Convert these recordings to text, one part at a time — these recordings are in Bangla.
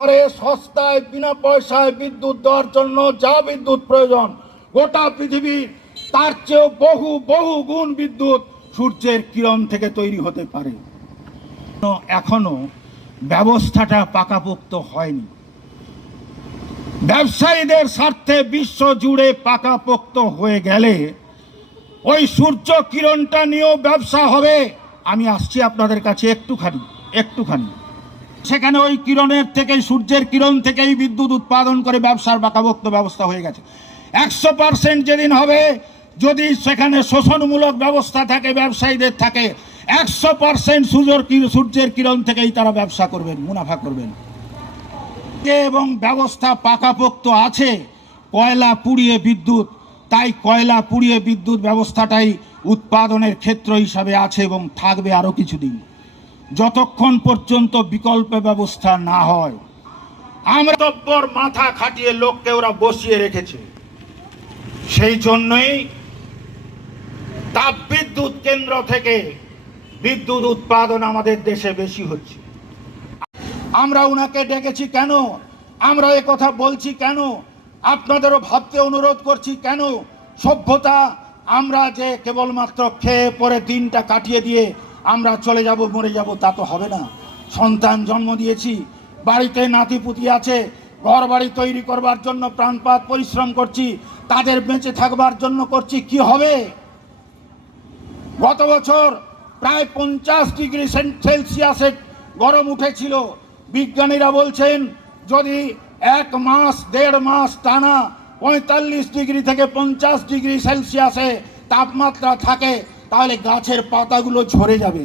সস্তায় বিনা পয়সায় বিদ্যুৎ দেওয়ার জন্য যা বিদ্যুৎ প্রয়োজন গোটা পৃথিবীর তার চেয়েও বহু বহু গুণ বিদ্যুৎ সূর্যের কিরণ থেকে তৈরি হতে পারে। এখনো ব্যবস্থাটা পাকাপোক্ত হয়নি। ব্যবসায়ীদের স্বার্থে বিশ্ব জুড়ে পাকাপোক্ত হয়ে গেলে ওই সূর্য কিরণটা নিয়েও ব্যবসা হবে। আমি আসছি আপনাদের কাছে একটুখানি সেখানে ওই কিরণের থেকে সূর্যের কিরণ থেকেই বিদ্যুৎ উৎপাদন করে ব্যবসার পাকাপোক্ত ব্যবস্থা হয়ে গেছে। 100% যেদিন হবে, যদি সেখানে শোষণমূলক ব্যবস্থা থাকে, ব্যবসায়ীদের থাকে, 100% সূর্যের কিরণ থেকেই তারা ব্যবসা করবেন, মুনাফা করবেন। এবং ব্যবস্থা পাকাপোক্ত আছে কয়লা পুড়িয়ে বিদ্যুৎ, তাই কয়লা পুড়িয়ে বিদ্যুৎ ব্যবস্থাটাই উৎপাদনের ক্ষেত্র হিসাবে আছে এবং থাকবে আরো কিছুদিন, যতক্ষণ পর্যন্ত বিকল্প ব্যবস্থা না হয়। আমরা তব্বর মাথা খাটিয়ে লোককে ওরা বসিয়ে রেখেছে, সেই জন্যই তাপবিদ্যুৎ কেন্দ্র থেকে বিদ্যুৎ উৎপাদন আমাদের দেশে বেশি হচ্ছে। আমরা উনাকে ডেকেছি কেন, আমরা এ কথা বলছি কেন, আপনাদেরও ভাবতে অনুরোধ করছি কেন। সভ্যতা আমরা যে কেবলমাত্র খেয়ে পরে দিনটা কাটিয়ে দিয়ে আমরা চলে যাব, মরে যাব, তা তো হবে না। সন্তান জন্ম দিয়েছি, বাড়িতে নাতিপুতি আছে, ঘর বাড়ি তৈরি করবার জন্য প্রাণপাত পরিশ্রম করছি, তাদের বেঁচে থাকবার জন্য করছি। কি হবে? গত বছর প্রায় 50 ডিগ্রি সেলসিয়াসের গরম উঠেছিল। বিজ্ঞানীরা বলছেন যদি 1 মাস 1.5 মাস টানা 45 ডিগ্রি থেকে 50 ডিগ্রি সেলসিয়াসে তাপমাত্রা থাকে, তাহলে গাছের পাতাগুলো ঝরে যাবে।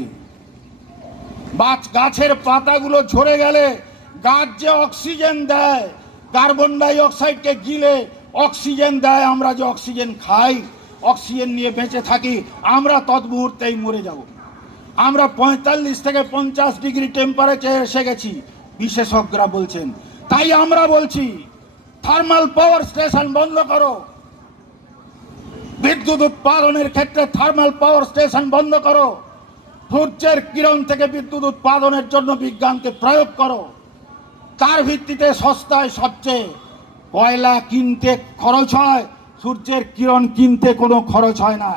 গাছের পাতাগুলো ঝরে গেলে গাছ যে অক্সিজেন দেয়, কার্বন ডাই অক্সাইডকে গিলে অক্সিজেন দেয়, আমরা যে অক্সিজেন খাই, অক্সিজেন নিয়ে বেঁচে থাকি, আমরা তৎমুহূর্তেই মরে যাব। আমরা 45 থেকে 50 ডিগ্রি টেম্পারেচার এসে গেছি, বিশেষজ্ঞরা বলছেন। তাই আমরা বলছি থার্মাল পাওয়ার স্টেশন বন্ধ করো, বিদ্যুৎ উৎপাদনের ক্ষেত্রে থার্মাল পাওয়ার স্টেশন বন্ধ করো, সূর্যের কিরণ থেকে বিদ্যুৎ উৎপাদনের জন্য বিজ্ঞানকে প্রয়োগ করো। তার ভিত্তিতে সস্তায় সবচেয়ে কয়লা কিনতে খরচ হয়, সূর্যের কিরণ কিনতে কোনো খরচ হয় না।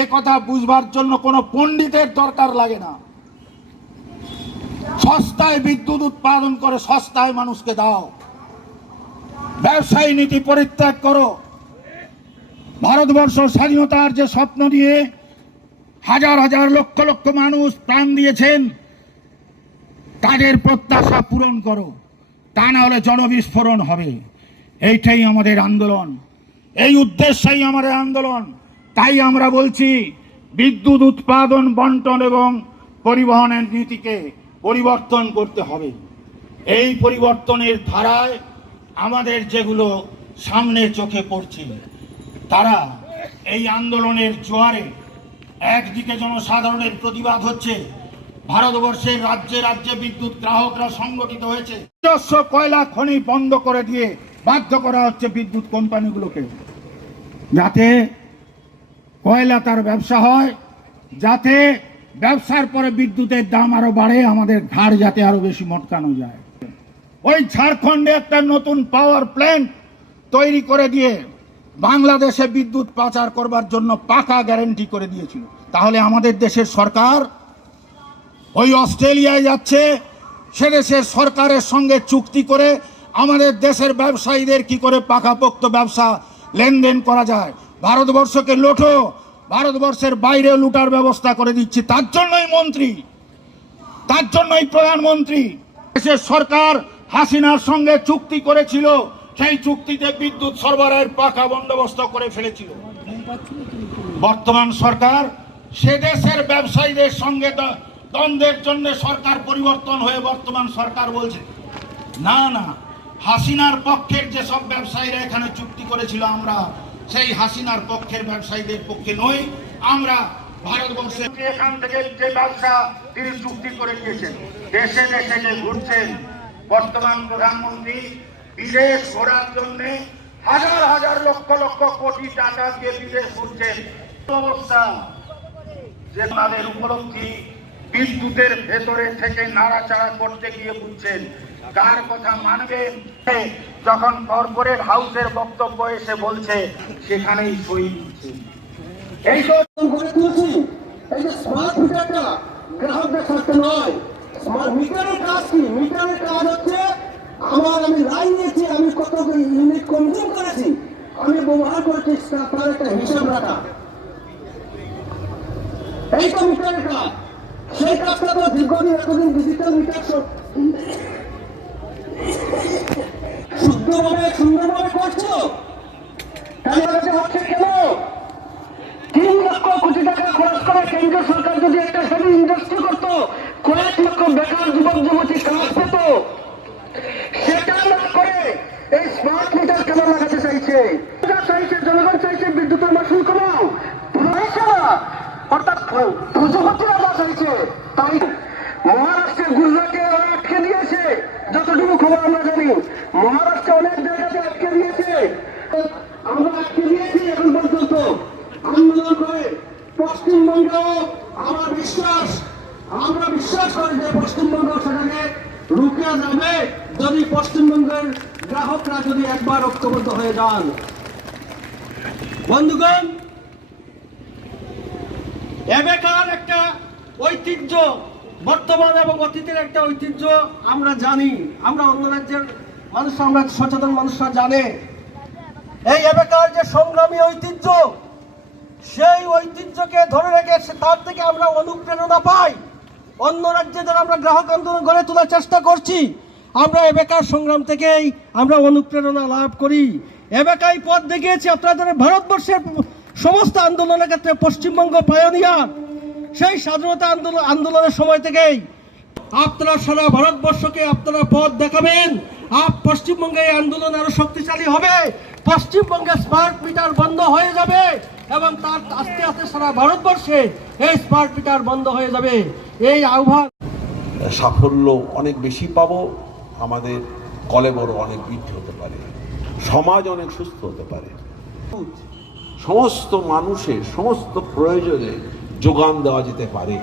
এ কথা বুঝবার জন্য কোনো পণ্ডিতের দরকার লাগে না। সস্তায় বিদ্যুৎ উৎপাদন করে সস্তায় মানুষকে দাও। ব্যবসায়ী নীতি পরিত্যাগ করো। ভারতবর্ষ স্বাধীনতার যে স্বপ্ন নিয়ে হাজার হাজার লক্ষ লক্ষ মানুষ প্রাণ দিয়েছেন, তাদের প্রত্যাশা পূরণ করো, তা না হলে জনবিস্ফোরণ হবে। এইটাই আমাদের আন্দোলন, এই উদ্দেশ্যেই আমাদের আন্দোলন। তাই আমরা বলছি বিদ্যুৎ উৎপাদন, বন্টন এবং পরিবহনের নীতিকে পরিবর্তন করতে হবে। এই পরিবর্তনের ধারায় আমাদের যেগুলো সামনে চোখে পড়ছে, তারা এই আন্দোলনের জোয়ারে একদিকে জনসাধারণের প্রতিবাদ হচ্ছে, ভারতবর্ষের রাজ্যে রাজ্যে বিদ্যুৎ গ্রাহকরা সংগঠিত হয়েছে, নিজস্ব কয়লা খনি বন্ধ করে দিয়ে বাধ্য করা হচ্ছে বিদ্যুৎ কোম্পানিগুলোকে, যাতে কয়লা তার ব্যবসা হয়, যাতে ব্যবসার পরে বিদ্যুতের দাম আরো বাড়ে, আমাদের ঘাড় যাতে আরো বেশি মটকানো যায়। ওই ঝাড়খণ্ডে একটা নতুন পাওয়ার প্ল্যান্ট তৈরি করে দিয়ে বাংলাদেশে বিদ্যুৎ পাচার করবার জন্য পাকা গ্যারান্টি করে দিয়েছিল। তাহলে আমাদের দেশের সরকার ওই অস্ট্রেলিয়ায় যাচ্ছে, সে দেশের সরকারের সঙ্গে চুক্তি করে আমাদের দেশের ব্যবসায়ীদের কি করে পাকাপোক্ত ব্যবসা লেনদেন করা যায়। ভারতবর্ষকে লোটো, ভারতবর্ষের বাইরে লুটার ব্যবস্থা করে দিচ্ছি। তার জন্যই মন্ত্রী, তার জন্যই প্রধানমন্ত্রী। দেশের সরকার হাসিনার সঙ্গে চুক্তি করেছিল, সেই চুক্তিতে বিদ্যুৎ সরবরাহের পাকা বন্দোবস্ত করে ফেলেছিল। বর্তমান সরকার সে দেশের ব্যবসায়ীদের সঙ্গে দ্বন্দ্বের জন্য সরকার পরিবর্তন হয়ে বর্তমান সরকার বলছে না না, হাসিনার পক্ষের যেসব ব্যবসায়ীরা এখানে চুক্তি করেছিল, আমরা সেই হাসিনার পক্ষের ব্যবসায়ীদের পক্ষে নই। আমরা ভারতবর্ষে এখান থেকে যে ব্যবসা তিনি চুক্তি করে দিয়েছেন, দেশে দেশে যে ঘুরছেন, বর্তমান প্রধানমন্ত্রী বিদেশ ঘোরার জন্য হাজার হাজার লক্ষ লক্ষ কোটি টাকা দিয়ে বিদেশ ঘুরছেন। অবস্থা যে তাদের উপলব্ধি বিদ্যুতের ভেতরে থেকে নাড়াচাড়া করতে গিয়ে বুঝছেন কার কথা মানবেন? যখন কর্পোরেট হাউসের বক্তব্য এসে বলছে সেখানেই সই দিচ্ছে। এই তো করে তুলছি। এই যে স্মার্ট মিটারটা গ্রাহকদের স্বার্থে নয়। স্মার্ট মিটারের কাজ কি? মিটারের কাজ হচ্ছে আমি লাইন নিয়েছি, আমি কত ইউনিট কনজিউম করেছি, আমি ব্যবহার করেছি, তার একটা হিসাব রাখা। এই তো মিটারের কাজ। সেই কাজটা তো দীর্ঘদিন এতদিন ডিজিটাল মিটার সুন্দরভাবে করছো। হচ্ছে কেন 3 লক্ষ কোটি টাকা খরচ করে কেন্দ্র সরকার যদি একটা হেভি ইন্ডাস্ট্রি করতো, কয়েক লক্ষ বেকার যুবক যুবতী কাজ পেত, সেটা না করে এই স্মার্ট মিটার কেন লাগাতে চাইছে? জনগণ চাইছে বিদ্যুতের মাসুল কমাও, অর্থাৎ প্রযুক্তিরা চাইছে। তাই মহারাষ্ট্রের গুজরাটে আটকে দিয়েছে, যতটুকু খবর আমরা জানি মহারাষ্ট্রে অনেক জায়গাতে আটকে দিয়েছে। আমরা আটকে দিয়েছি এখন পর্যন্ত আন্দোলন করে। পশ্চিমবঙ্গেও আমরা বিশ্বাস করি যে পশ্চিমবঙ্গ সেখানে রুখে যাবে, যদি পশ্চিমবঙ্গের গ্রাহকরা যদি একবার ঐক্যবদ্ধ হয়ে যান। বন্ধুগণ, এবেকার একটা ঐতিহ্য, বর্তমান এবং অতীতের একটা ঐতিহ্য আমরা জানি, আমরা অন্য রাজ্যের মানুষ, আমরা সচেতন মানুষরা জানে। এই এবেকার যে সংগ্রামী ঐতিহ্য, সেই ঐতিহ্যকে ধরে রেখে তার থেকে আমরা অনুপ্রেরণা পাই। অন্য রাজ্যে যারা আমরা গ্রাহক আন্দোলন গড়ে তোলার চেষ্টা করছি, আমরা এবেকার সংগ্রাম থেকেই আমরা অনুপ্রেরণা লাভ করি। এবেকাই পথ দেখিয়েছি আপনাদের ভারতবর্ষের সমস্ত আন্দোলনের ক্ষেত্রে পশ্চিমবঙ্গ পায়োনিয়ার। সেই স্বাধীনতা আন্দোলনের সময় থেকেই আপনারা সারা ভারতবর্ষকে আপনারা পথ দেখাবেন। পশ্চিমবঙ্গে এই আন্দোলন আরো শক্তিশালী হবে, পশ্চিমবঙ্গে স্মার্ট মিটার বন্ধ হয়ে যাবে এবং তার আস্তে আস্তে সারা ভারতবর্ষে এই স্মার্ট মিটার বন্ধ হয়ে যাবে। এই আহ্বান সাফল্য অনেক বেশি পাবো, আমাদের কলেবর অনেক বৃদ্ধি হতে পারে, সমাজ অনেক সুস্থ হতে পারে, সমস্ত মানুষের সমস্ত প্রয়োজনে যোগান দেওয়া যেতে পারে।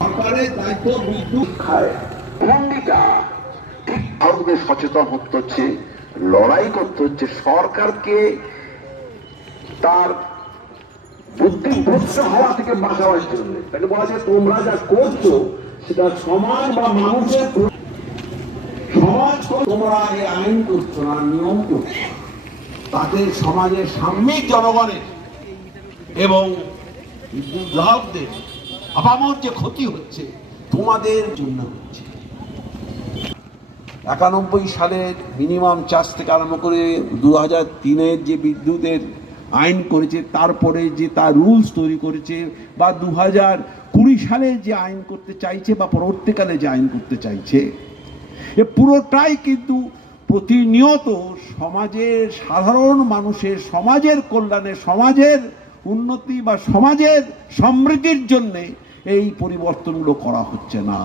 সরকারের দায়িত্ব বিদ্যুৎ খায় ভূমিকা ঠিক ভাবে সচেতন হতে হচ্ছে, লড়াই করতে হচ্ছে সরকারকে তার বুদ্ধিভ্রষ্ট হওয়া থেকে বাঁচাবার জন্য। তাকে বলা যায় তোমরা যা করছো সেটা সমাজ বা মানুষের সমাজ, তোমরা এই আইন করছো না, নিয়ম করছো, তাতে সমাজের সাম্যিক জনগণের এবং গ্রাহকদের আপামর যে ক্ষতি হচ্ছে তোমাদের জন্য হচ্ছে। 91 সালের মিনিমাম চার্জ থেকে আরম্ভ করে 2003-এর যে বিদ্যুতের আইন করেছে, তারপরে যে তার রুলস তৈরি করেছে, বা 2020 সালে যে আইন করতে চাইছে বা পরবর্তীকালে যে আইন করতে চাইছে, এ পুরোটাই কিন্তু প্রতিনিয়ত সমাজের সাধারণ মানুষের, সমাজের কল্যাণে, সমাজের উন্নতি বা সমাজের সমৃদ্ধির জন্যে এই পরিবর্তনগুলো করা হচ্ছে না।